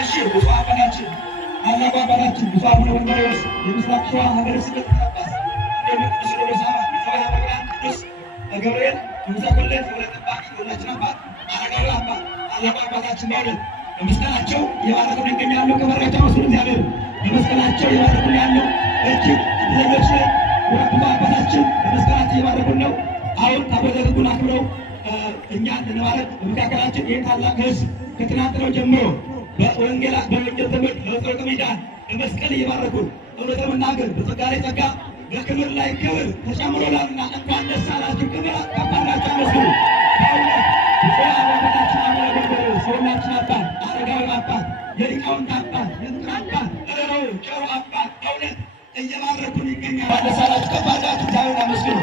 እሺ ብፁዕ አባታችን ታላቁ አባታችን ብፁዕ አቡነ ወንጌላዎስ የምስራቅ ሸዋ ሀገረ ስብከት ጳጳስ ቅዱስ ቄርሎስ ዘበሃ በብርሃን ቅዱስ ገብርኤል የምዛቆለት የወለ ጠባቂ የሁላችን አባት አረጋዊ አባት ታላቁ አባታችን ማለት በመስቀላቸው የባረኩን ይገኛሉ። ከበረከታቸው መስሉ እግዚአብሔር በመስቀላቸው የባረኩን ያለው እጅግ እድለኞች ነን። ብፁዕ አባታችን በመስቀላቸው የባረኩን ነው። አሁን ታቦተ ሕጉን አክብረው እኛን ለማለት በመካከላችን ይህ ታላቅ ሕዝብ ከትናንትናው ጀምሮ በወንጌል ትምህርት በጸሎተ ሜዳን በመስቀል እየባረኩን እውነት ለመናገር በጸጋ ላይ ጸጋ በክብር ላይ ክብር ተጨምሮላልና እንኳን ደስ አላችሁ። ክብር ከባላችሁ አመስግኑ። ብፁዕ አባታችን አቡነ ጎርጎርዮስ የሁላችን አባት አረጋዊ አባት የሊቃውንት አባት የዝክር አባት እረው ጨሮ አባት እውነት እየባረኩን ይገኛል። ደስ አላችሁ። ከባላችሁ እግዚአብሔር አመስግኑ።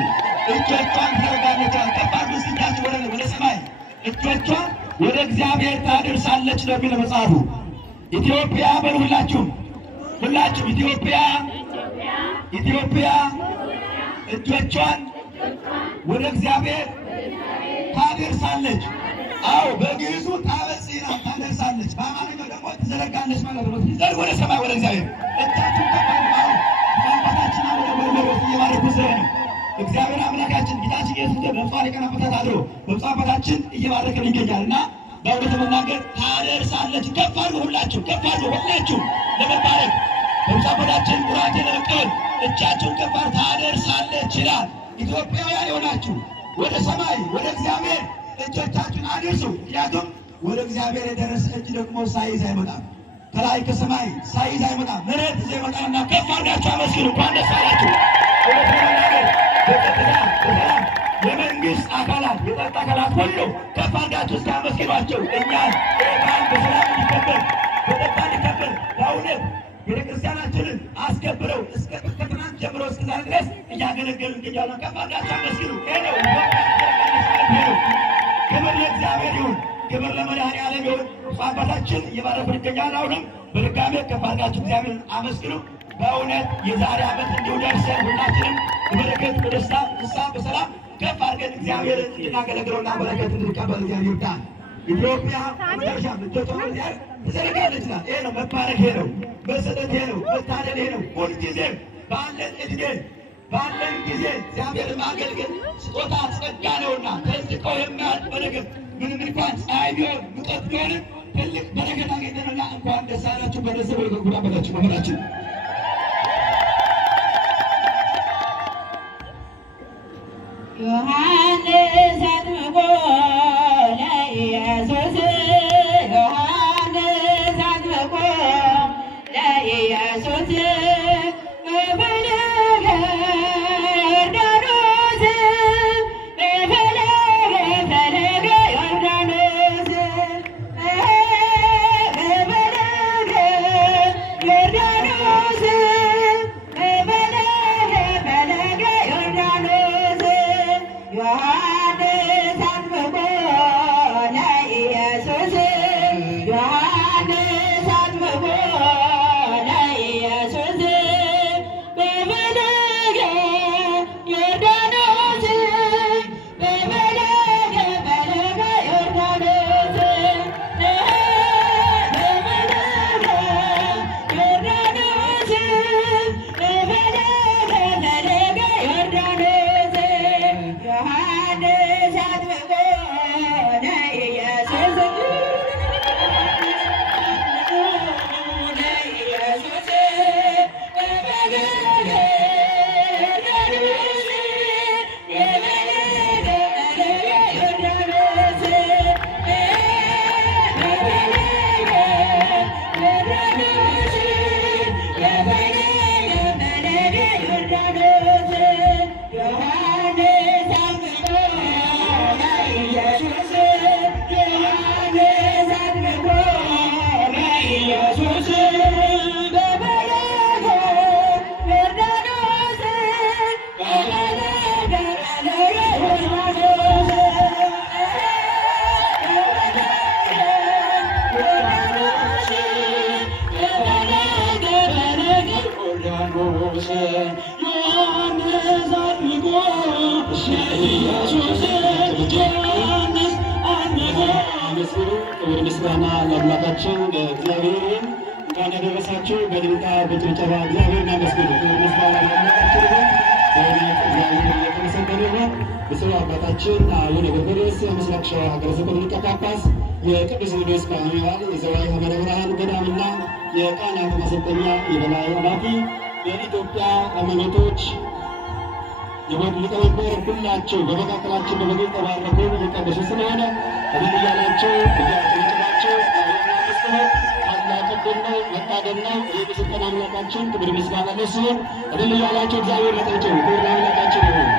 እጆቿን ትዘረጋለች። ከባድ ምስጋናችሁ ወደ ሰማይ እጆቿን ወደ እግዚአብሔር ታደርሳለች ነው የሚለው መጽሐፉ። ኢትዮጵያ በሉ ሁላችሁም ኢትዮጵያ እጆቿን ወደ እግዚአብሔር ታደርሳለች። አዎ በግዕዙ ታበጽሕና ታደርሳለች፣ በአማርኛው ደግሞ ትዘረጋለች ማለት ነው። ትዘርግ ወደ ሰማይ ወደ እግዚአብሔር እጃችሁን ተባሉ። አባታችን አቡነ ጎርጎርዮስ እየባረኩ ስለሆነ እግዚአብሔር አምላካችን ጌታችን ኢየሱስ በብፁዕ ሊቃነ ጳጳሳት አድሮ በብፁዕ አባታችን እየባረከን ይገኛል እና በእውነት ለመናገር ታደርሳለች። ከፍ አድርጉ፣ ሁላችሁ ከፍ አድርጉ፣ ሁላችሁ ለመባረክ በብፁዕ አባታችን ቡራኬ ለመቀበል እጃችሁን ከፍ አድርጉ። ታደርሳለች ይላል። ኢትዮጵያውያን የሆናችሁ ወደ ሰማይ ወደ እግዚአብሔር እጆቻችሁን አድርሱ። ምክንያቱም ወደ እግዚአብሔር የደረሰ እጅ ደግሞ ሳይዝ አይመጣም። ከላይ ከሰማይ ሳይዝ አይመጣም። ምሕረት ይዞ ይመጣልና ከፍ አድርጋችሁ አመስግኑ። እንኳን ደስ አላችሁ። የመንግስት አካላት የጸጥታ አካላት ሁሉ ከፍ አድርጋችሁ እስኪ አመስግኗቸው። እኛን በጣም በሰላም እንዲከበር በጸጥታ እንዲከበር በእውነት ቤተክርስቲያናችንን አስከብረው እስከ ትናንት ጀምሮ እስከ ዛሬ ድረስ እያገለገሉ ይገኛሉ። ከፍ አድርጋችሁ አመስግኑ። ክብር ለእግዚአብሔር ይሁን፣ ክብር ለመድኃኔዓለም ይሁን። አባታችን እየባረኩን ይገኛል። አሁንም በድጋሜ ከፍ አድርጋችሁ እግዚአብሔርን አመስግኑ። በእውነት የዛሬ ዓመት እንዲሁ ደርሰን ሁላችንም በበረከት በደስታ ፍስሐ በሰላም ከፍ አድርገን እግዚአብሔርን እንድናገለግለውና በረከት እንድንቀበል እግዚአብሔር ይርዳን። ኢትዮጵያ መጨረሻ እግዚአብሔር ትዘረጋለች ይላል። ይሄ ነው መባረክ፣ ይሄ ነው መሰጠት፣ ይሄ ነው መታደል፣ ይሄ ነው ሁልጊዜም ባለን ዕድሜ ባለን ጊዜ እግዚአብሔርን ማገልገል ስጦታ ጸጋ ነውና ተዝቀው የማያልቅ በረከት ምንም እንኳን ፀሐይ ቢሆን ሙቀት ቢሆንም ትልቅ በረከት አገኘንና እንኳን ደስ አላችሁ። በደሰበ ጉዳ በላችሁ መምህራችን ዮሐንስ አጥምቆ ለኢየሱስ ዮሐንስ አጥምቆ ለኢየሱስ በፈለገ ዮርዳኖስ በፈለገ ዮርዳኖስ በፈለገ ዮርዳኖስ ፈለገ ዮርዳኖስ ዮሐንስ አጥምቆ እናመስግኑ። ክብር ምስጋና ለአምላካችን ለእግዚአብሔር ይሁን። እንኳን ያደረሳችሁ። በድምጣ በጭብጨባ እግዚአብሔር እናመስግኑ። ክብር ምስጋና ለአምላካችን ይሁን። በእውነት እግዚአብሔር እየተመሰገነ ነው። ብፁዕ አባታችን አቡነ ጎርጎርዮስ የምስራቅ ሸዋ ሀገረ ስብከት ሊቀ ጳጳስ፣ የቅዱስ ሲኖዶስ ካህናት፣ የዘዋይ ሐመረ ብርሃን ገዳምና የካህናት ማሰልጠኛ የበላይ ኃላፊ፣ የኢትዮጵያ ሃይማኖቶች የቦርድ ሊቀመንበር ሁላቸው በመካከላችን በመገኘት ተባረኩ። እየቀደሱ ስለሆነ እልል እያላቸው እያጨበጨባቸው ነው። ታላቅ ዕድል ነው፣ መታደል ነው። ይህ የሰጠን አምላካችን ክብር ምስጋና ለእሱ ይሁን። እልል እያላቸው እግዚአብሔር ለጠይቀው ክብር ለአምላካችን ይሁን።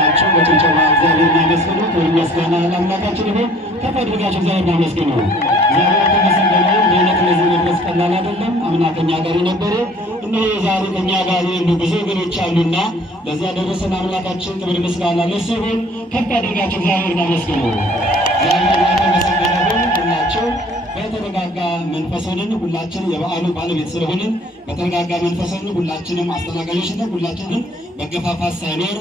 ናቸው በጭብጨባ እግዚአብሔር እናመስግኑ። ክብር ምስጋና ለአምላካችን ይሁን። ከፍ አድርጋችሁ እግዚአብሔር እናመስግኑ። እግዚአብሔር ተመሰገነ። በእውነት ለዚህ መድረስ ቀላል አይደለም። አምና ከኛ ጋር የነበረ እነሆ ዛሬ ከኛ ጋር ያሉ ብዙ ወገኖች አሉና ለዚህ ያደረሰን አምላካችን ክብር ምስጋና ለእሱ ይሁን። ከፍ አድርጋችሁ እግዚአብሔር እናመስግኑ። እግዚአብሔር የተመሰገነ ይሁን። ሁላችሁ በተረጋጋ መንፈስ ሆነን ሁላችን የበዓሉ ባለቤት ስለሆንን በተረጋጋ መንፈስ ሆነን ሁላችንም አስተናጋጆች ነን። ሁላችንም መገፋፋት ሳይኖር